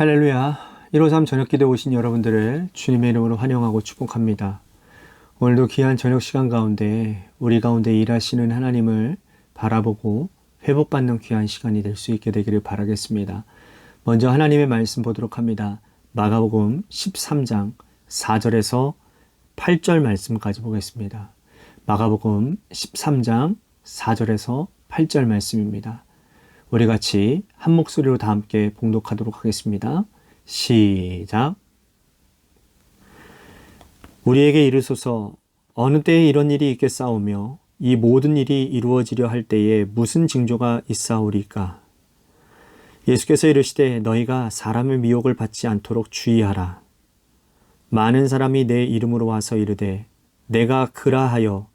할렐루야. 153 저녁기도에 오신 여러분들을 주님의 이름으로 환영하고 축복합니다. 오늘도 귀한 저녁 시간 가운데 우리 가운데 일하시는 하나님을 바라보고 회복받는 귀한 시간이 될 수 있게 되기를 바라겠습니다. 먼저 하나님의 말씀 보도록 합니다. 마가복음 13장 4절에서 8절 말씀까지 보겠습니다. 마가복음 13장 4절에서 8절 말씀입니다. 우리 같이 한 목소리로 다 함께 봉독하도록 하겠습니다. 시작. 우리에게 이르소서 어느 때에 이런 일이 있겠사오며 이 모든 일이 이루어지려 할 때에 무슨 징조가 있사오리까? 예수께서 이르시되 너희가 사람의 미혹을 받지 않도록 주의하라. 많은 사람이 내 이름으로 와서 이르되 내가 그라하여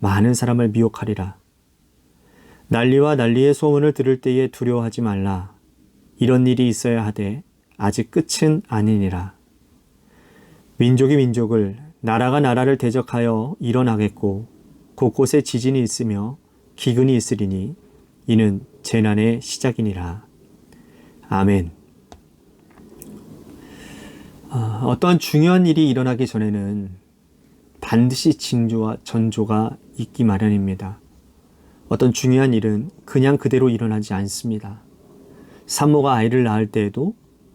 많은 사람을 미혹하리라. 난리와 난리의 소문을 들을 때에 두려워하지 말라. 이런 일이 있어야 하되 아직 끝은 아니니라. 민족이 민족을 나라가 나라를 대적하여 일어나겠고 곳곳에 지진이 있으며 기근이 있으리니 이는 재난의 시작이니라. 아멘. 어떤 중요한 일이 일어나기 전에는 반드시 징조와 전조가 있기 마련입니다. 어떤 중요한 일은 그냥 그대로 일어나지 않습니다. 산모가 아이를 낳을 때에도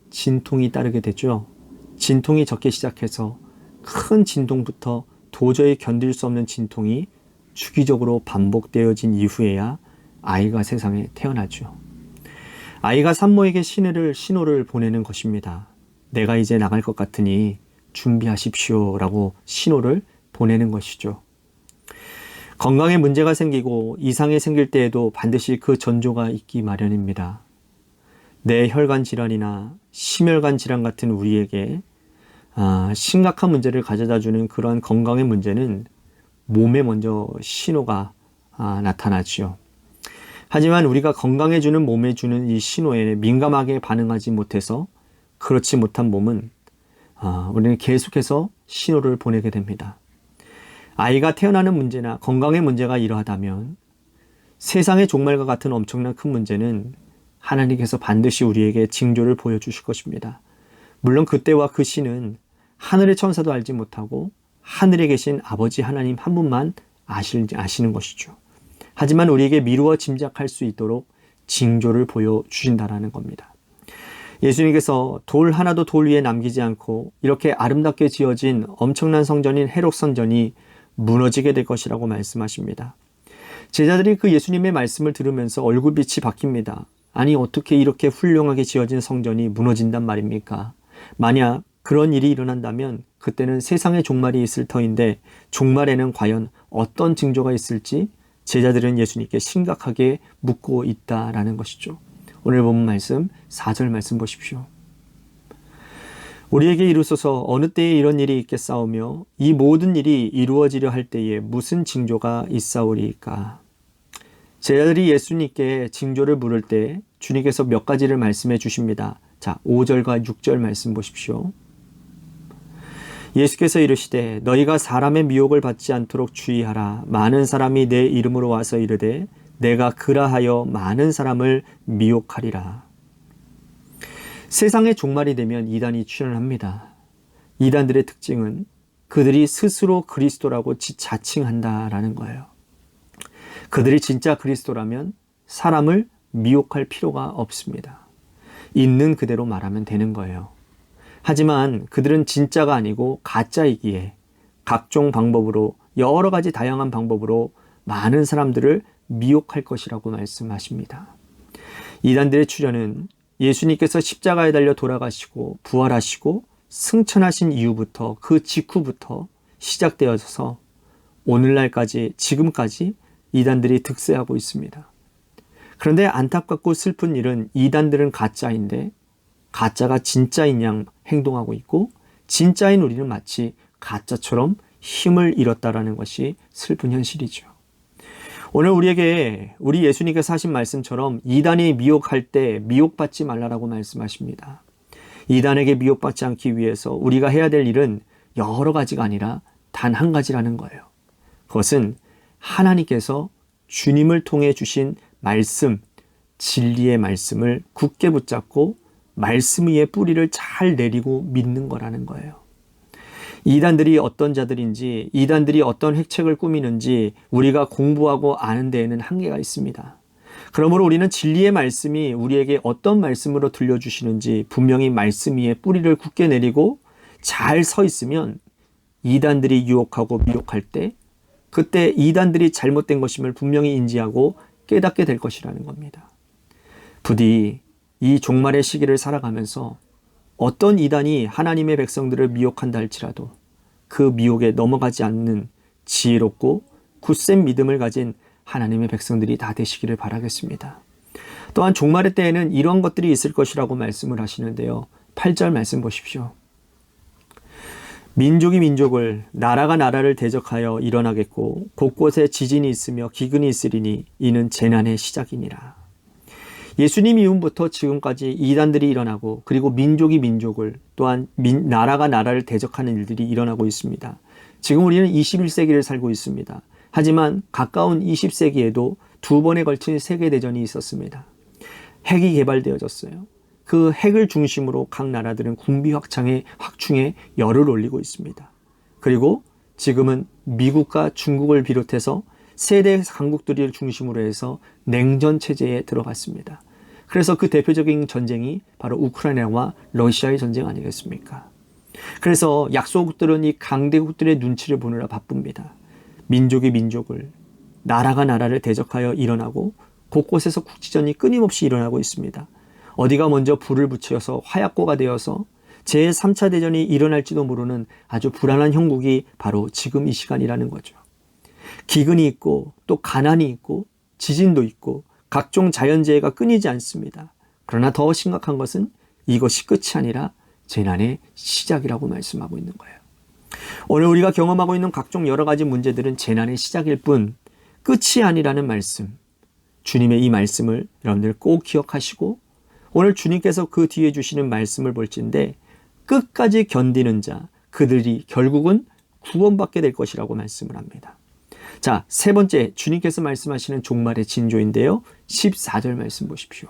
진통이 따르게 되죠. 진통이 적게 시작해서 큰 진통부터 도저히 견딜 수 없는 진통이 주기적으로 반복되어진 이후에야 아이가 세상에 태어나죠. 아이가 산모에게 신호를 보내는 것입니다. 내가 이제 나갈 것 같으니 준비하십시오 라고 신호를 보내는 것이죠. 건강에 문제가 생기고 이상이 생길 때에도 반드시 그 전조가 있기 마련입니다. 뇌혈관 질환이나 심혈관 질환 같은 우리에게 심각한 문제를 가져다주는 그러한 건강의 문제는 몸에 먼저 신호가 나타나지요. 하지만 우리가 건강해주는 몸에 주는 이 신호에 민감하게 반응하지 못해서 그렇지 못한 몸은 우리는 계속해서 신호를 보내게 됩니다. 아이가 태어나는 문제나 건강의 문제가 이러하다면 세상의 종말과 같은 엄청난 큰 문제는 하나님께서 반드시 우리에게 징조를 보여주실 것입니다. 물론 그때와 그 시는 하늘의 천사도 알지 못하고 하늘에 계신 아버지 하나님 한 분만 아시는 것이죠. 하지만 우리에게 미루어 짐작할 수 있도록 징조를 보여주신다라는 겁니다. 예수님께서 돌 하나도 돌 위에 남기지 않고 이렇게 아름답게 지어진 엄청난 성전인 헤롯 성전이 무너지게 될 것이라고 말씀하십니다. 제자들이 그 예수님의 말씀을 들으면서 얼굴빛이 바뀝니다. 아니 어떻게 이렇게 훌륭하게 지어진 성전이 무너진단 말입니까? 만약 그런 일이 일어난다면 그때는 세상의 종말이 있을 터인데 종말에는 과연 어떤 징조가 있을지 제자들은 예수님께 심각하게 묻고 있다라는 것이죠. 오늘 본 말씀 4절 말씀 보십시오. 우리에게 이르소서 어느 때에 이런 일이 있겠사오며 이 모든 일이 이루어지려 할 때에 무슨 징조가 있사오리까? 제자들이 예수님께 징조를 물을 때 주님께서 몇 가지를 말씀해 주십니다. 자, 5절과 6절 말씀 보십시오. 예수께서 이르시되 너희가 사람의 미혹을 받지 않도록 주의하라. 많은 사람이 내 이름으로 와서 이르되 내가 그라하여 많은 사람을 미혹하리라. 세상의 종말이 되면 이단이 출현합니다. 이단들의 특징은 그들이 스스로 그리스도라고 자칭한다라는 거예요. 그들이 진짜 그리스도라면 사람을 미혹할 필요가 없습니다. 있는 그대로 말하면 되는 거예요. 하지만 그들은 진짜가 아니고 가짜이기에 각종 방법으로 여러 가지 다양한 방법으로 많은 사람들을 미혹할 것이라고 말씀하십니다. 이단들의 출현은 예수님께서 십자가에 달려 돌아가시고 부활하시고 승천하신 이후부터 그 직후부터 시작되어서 오늘날까지 지금까지 이단들이 득세하고 있습니다. 그런데 안타깝고 슬픈 일은 이단들은 가짜인데 가짜가 진짜인 양 행동하고 있고 진짜인 우리는 마치 가짜처럼 힘을 잃었다라는 것이 슬픈 현실이죠. 오늘 우리에게 우리 예수님께서 하신 말씀처럼 이단이 미혹할 때 미혹받지 말라라고 말씀하십니다. 이단에게 미혹받지 않기 위해서 우리가 해야 될 일은 여러 가지가 아니라 단 한 가지라는 거예요. 그것은 하나님께서 주님을 통해 주신 말씀, 진리의 말씀을 굳게 붙잡고 말씀 위에 뿌리를 잘 내리고 믿는 거라는 거예요. 이단들이 어떤 자들인지, 이단들이 어떤 획책을 꾸미는지 우리가 공부하고 아는 데에는 한계가 있습니다. 그러므로 우리는 진리의 말씀이 우리에게 어떤 말씀으로 들려주시는지 분명히 말씀 위에 뿌리를 굳게 내리고 잘 서 있으면 이단들이 유혹하고 미혹할 때 그때 이단들이 잘못된 것임을 분명히 인지하고 깨닫게 될 것이라는 겁니다. 부디 이 종말의 시기를 살아가면서 어떤 이단이 하나님의 백성들을 미혹한다 할지라도 그 미혹에 넘어가지 않는 지혜롭고 굳센 믿음을 가진 하나님의 백성들이 다 되시기를 바라겠습니다. 또한 종말의 때에는 이런 것들이 있을 것이라고 말씀을 하시는데요. 8절 말씀 보십시오. 민족이 민족을, 나라가 나라를 대적하여 일어나겠고 곳곳에 지진이 있으며 기근이 있으리니 이는 재난의 시작이니라. 예수님 이후부터 지금까지 이단들이 일어나고 그리고 민족이 민족을, 또한 나라가 나라를 대적하는 일들이 일어나고 있습니다. 지금 우리는 21세기를 살고 있습니다. 하지만 가까운 20세기에도 두 번에 걸친 세계대전이 있었습니다. 핵이 개발되어졌어요. 그 핵을 중심으로 각 나라들은 군비 확충에 열을 올리고 있습니다. 그리고 지금은 미국과 중국을 비롯해서 세대 강국들을 중심으로 해서 냉전 체제에 들어갔습니다. 그래서 그 대표적인 전쟁이 바로 우크라이나와 러시아의 전쟁 아니겠습니까? 그래서 약소국들은 이 강대국들의 눈치를 보느라 바쁩니다. 민족이 민족을, 나라가 나라를 대적하여 일어나고 곳곳에서 국지전이 끊임없이 일어나고 있습니다. 어디가 먼저 불을 붙여서 화약고가 되어서 제3차 대전이 일어날지도 모르는 아주 불안한 형국이 바로 지금 이 시간이라는 거죠. 기근이 있고 또 가난이 있고 지진도 있고 각종 자연재해가 끊이지 않습니다. 그러나 더 심각한 것은 이것이 끝이 아니라 재난의 시작이라고 말씀하고 있는 거예요. 오늘 우리가 경험하고 있는 각종 여러 가지 문제들은 재난의 시작일 뿐 끝이 아니라는 말씀, 주님의 이 말씀을 여러분들 꼭 기억하시고 오늘 주님께서 그 뒤에 주시는 말씀을 볼진데 끝까지 견디는 자, 그들이 결국은 구원받게 될 것이라고 말씀을 합니다. 자, 세 번째 주님께서 말씀하시는 종말의 징조인데요. 14절 말씀 보십시오.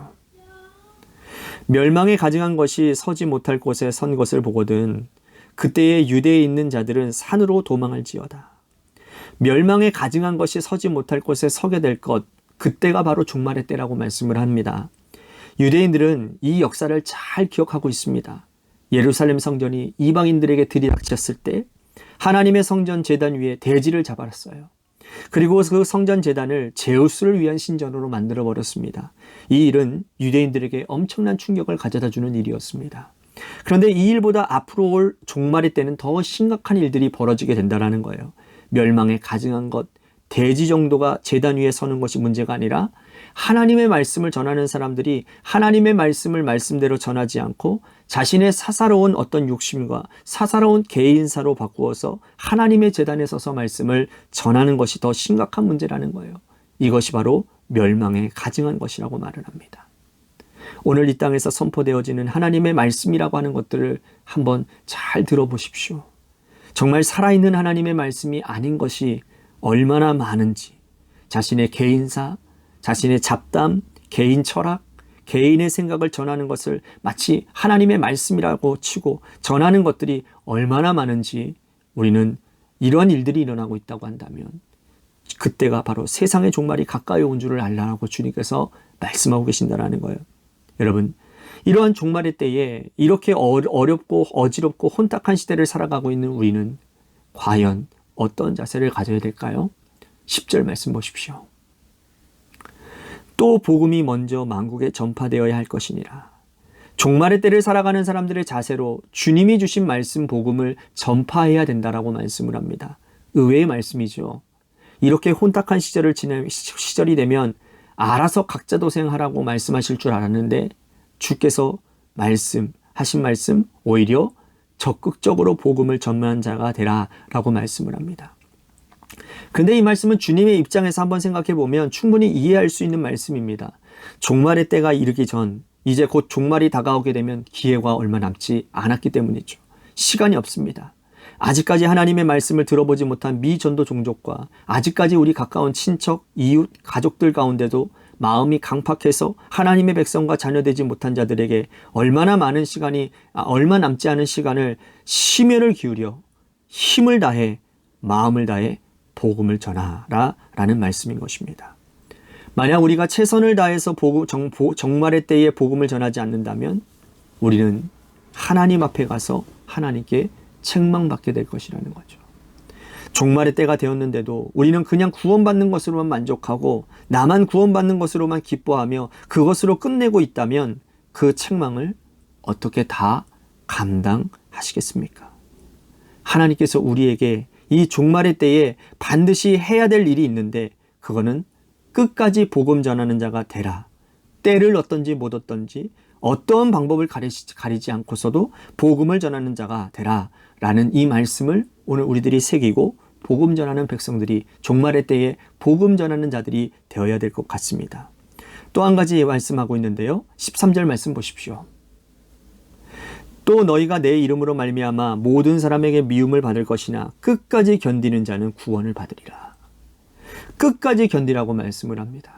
멸망에 가증한 것이 서지 못할 곳에 선 것을 보거든 그때에 유대에 있는 자들은 산으로 도망할지어다. 멸망에 가증한 것이 서지 못할 곳에 서게 될 것, 그때가 바로 종말의 때라고 말씀을 합니다. 유대인들은 이 역사를 잘 기억하고 있습니다. 예루살렘 성전이 이방인들에게 들이닥쳤을 때 하나님의 성전 제단 위에 대지를 잡았어요. 그리고 그 성전 제단을 제우스를 위한 신전으로 만들어 버렸습니다. 이 일은 유대인들에게 엄청난 충격을 가져다 주는 일이었습니다. 그런데 이 일보다 앞으로 올 종말의 때는 더 심각한 일들이 벌어지게 된다는 거예요. 멸망에 가증한 것, 대지 정도가 제단 위에 서는 것이 문제가 아니라 하나님의 말씀을 전하는 사람들이 하나님의 말씀을 말씀대로 전하지 않고 자신의 사사로운 어떤 욕심과 사사로운 개인사로 바꾸어서 하나님의 제단에 서서 말씀을 전하는 것이 더 심각한 문제라는 거예요. 이것이 바로 멸망에 가증한 것이라고 말을 합니다. 오늘 이 땅에서 선포되어지는 하나님의 말씀이라고 하는 것들을 한번 잘 들어보십시오. 정말 살아있는 하나님의 말씀이 아닌 것이 얼마나 많은지, 자신의 개인사, 자신의 잡담, 개인 철학, 개인의 생각을 전하는 것을 마치 하나님의 말씀이라고 치고 전하는 것들이 얼마나 많은지 우리는 이러한 일들이 일어나고 있다고 한다면 그때가 바로 세상의 종말이 가까이 온 줄을 알라고 주님께서 말씀하고 계신다는 거예요. 여러분, 이러한 종말의 때에 이렇게 어렵고 어지럽고 혼탁한 시대를 살아가고 있는 우리는 과연 어떤 자세를 가져야 될까요? 10절 말씀 보십시오. 또 복음이 먼저 만국에 전파되어야 할 것이니라. 종말의 때를 살아가는 사람들의 자세로 주님이 주신 말씀 복음을 전파해야 된다라고 말씀을 합니다. 의외의 말씀이죠. 이렇게 혼탁한 시절이 되면 알아서 각자 도생하라고 말씀하실 줄 알았는데 주께서 하신 말씀 오히려 적극적으로 복음을 전하는 자가 되라 라고 말씀을 합니다. 근데 이 말씀은 주님의 입장에서 한번 생각해 보면 충분히 이해할 수 있는 말씀입니다. 종말의 때가 이르기 전 이제 곧 종말이 다가오게 되면 기회가 얼마 남지 않았기 때문이죠. 시간이 없습니다. 아직까지 하나님의 말씀을 들어보지 못한 미전도 종족과 아직까지 우리 가까운 친척, 이웃, 가족들 가운데도 마음이 강팍해서 하나님의 백성과 자녀되지 못한 자들에게 얼마 남지 않은 시간을 심혈을 기울여 힘을 다해 마음을 다해 복음을 전하라 라는 말씀인 것입니다. 만약 우리가 최선을 다해서 종말의 때에 복음을 전하지 않는다면 우리는 하나님 앞에 가서 하나님께 책망받게 될 것이라는 거죠. 종말의 때가 되었는데도 우리는 그냥 구원받는 것으로만 만족하고 나만 구원받는 것으로만 기뻐하며 그것으로 끝내고 있다면 그 책망을 어떻게 다 감당하시겠습니까? 하나님께서 우리에게 이 종말의 때에 반드시 해야 될 일이 있는데 그거는 끝까지 복음 전하는 자가 되라. 때를 얻든지 못 얻든지 어떠한 방법을 가리지 않고서도 복음을 전하는 자가 되라 라는 이 말씀을 오늘 우리들이 새기고 복음 전하는 백성들이 종말의 때에 복음 전하는 자들이 되어야 될 것 같습니다. 또 한 가지 말씀하고 있는데요. 13절 말씀 보십시오. 또 너희가 내 이름으로 말미암아 모든 사람에게 미움을 받을 것이나 끝까지 견디는 자는 구원을 받으리라. 끝까지 견디라고 말씀을 합니다.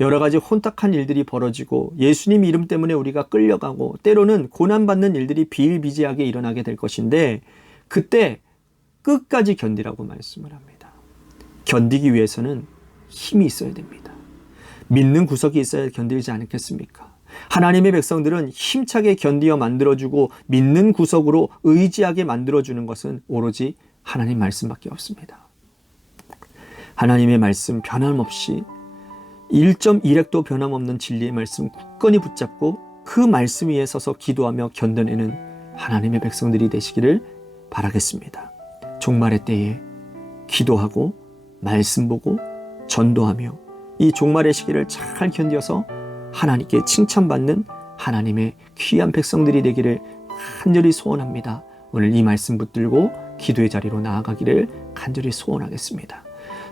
여러 가지 혼탁한 일들이 벌어지고 예수님 이름 때문에 우리가 끌려가고 때로는 고난받는 일들이 비일비재하게 일어나게 될 것인데 그때 끝까지 견디라고 말씀을 합니다. 견디기 위해서는 힘이 있어야 됩니다. 믿는 구석이 있어야 견디지 않겠습니까? 하나님의 백성들은 힘차게 견디어 만들어주고 믿는 구석으로 의지하게 만들어주는 것은 오로지 하나님 말씀밖에 없습니다. 하나님의 말씀 변함없이 1.1획도 변함없는 진리의 말씀 굳건히 붙잡고 그 말씀 위에 서서 기도하며 견뎌내는 하나님의 백성들이 되시기를 바라겠습니다. 종말의 때에 기도하고 말씀 보고 전도하며 이 종말의 시기를 잘 견뎌서 하나님께 칭찬받는 하나님의 귀한 백성들이 되기를 간절히 소원합니다. 오늘 이 말씀 붙들고 기도의 자리로 나아가기를 간절히 소원하겠습니다.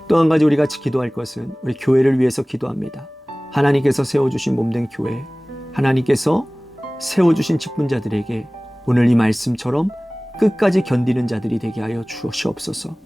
또 한 가지 우리 같이 기도할 것은 우리 교회를 위해서 기도합니다. 하나님께서 세워주신 몸된 교회, 하나님께서 세워주신 직분자들에게 오늘 이 말씀처럼 끝까지 견디는 자들이 되게 하여 주시옵소서.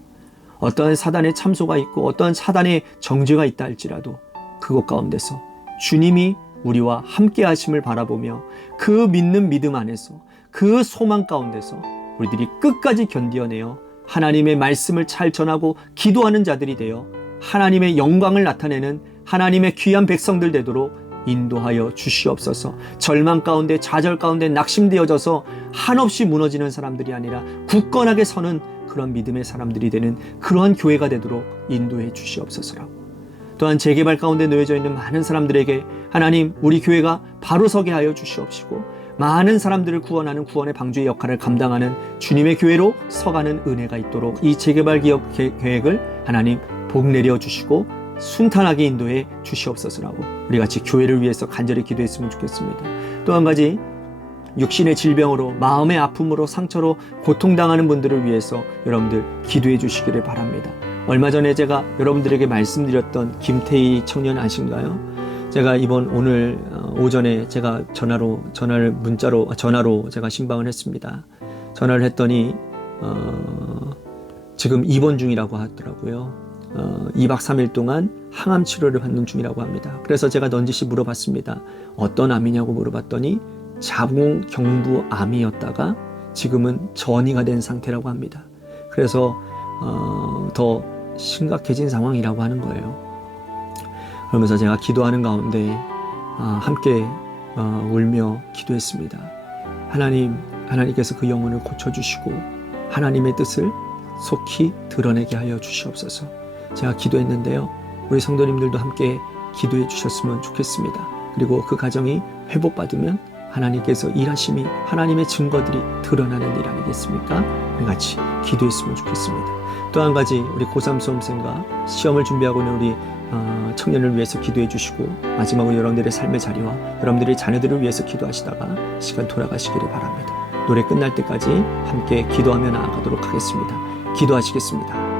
어떠한 사단의 참소가 있고 어떠한 사단의 정죄가 있다 할지라도 그것 가운데서 주님이 우리와 함께 하심을 바라보며 그 믿는 믿음 안에서 그 소망 가운데서 우리들이 끝까지 견디어내어 하나님의 말씀을 잘 전하고 기도하는 자들이 되어 하나님의 영광을 나타내는 하나님의 귀한 백성들 되도록 인도하여 주시옵소서. 절망 가운데 좌절 가운데 낙심되어져서 한없이 무너지는 사람들이 아니라 굳건하게 서는 그런 믿음의 사람들이 되는 그러한 교회가 되도록 인도해 주시옵소서. 또한 재개발 가운데 놓여져 있는 많은 사람들에게 하나님 우리 교회가 바로 서게 하여 주시옵시고 많은 사람들을 구원하는 구원의 방주의 역할을 감당하는 주님의 교회로 서가는 은혜가 있도록 이 재개발 기업 계획을 하나님 복 내려 주시고 순탄하게 인도해 주시옵소서라고 우리 같이 교회를 위해서 간절히 기도했으면 좋겠습니다. 또 한 가지 육신의 질병으로 마음의 아픔으로 상처로 고통당하는 분들을 위해서 여러분들 기도해 주시기를 바랍니다. 얼마 전에 제가 여러분들에게 말씀드렸던 김태희 청년 아신가요? 제가 오늘 오전에 제가 전화로 제가 신방을 했습니다. 전화를 했더니 지금 입원 중이라고 하더라고요. 2박 3일 동안 항암 치료를 받는 중이라고 합니다. 그래서 제가 넌지시 물어봤습니다. 어떤 암이냐고 물어봤더니 자궁경부암이었다가 지금은 전이가 된 상태라고 합니다. 그래서 더 심각해진 상황이라고 하는 거예요. 그러면서 제가 기도하는 가운데 함께 울며 기도했습니다. 하나님께서 그 영혼을 고쳐주시고 하나님의 뜻을 속히 드러내게 하여 주시옵소서. 제가 기도했는데요. 우리 성도님들도 함께 기도해 주셨으면 좋겠습니다. 그리고 그 가정이 회복받으면 하나님께서 일하심이 하나님의 증거들이 드러나는 일 아니겠습니까? 우리 같이 기도했으면 좋겠습니다. 또 한 가지 우리 고3 수험생과 시험을 준비하고 있는 우리 청년을 위해서 기도해 주시고 마지막으로 여러분들의 삶의 자리와 여러분들의 자녀들을 위해서 기도하시다가 시간 돌아가시기를 바랍니다. 노래 끝날 때까지 함께 기도하며 나아가도록 하겠습니다. 기도하시겠습니다.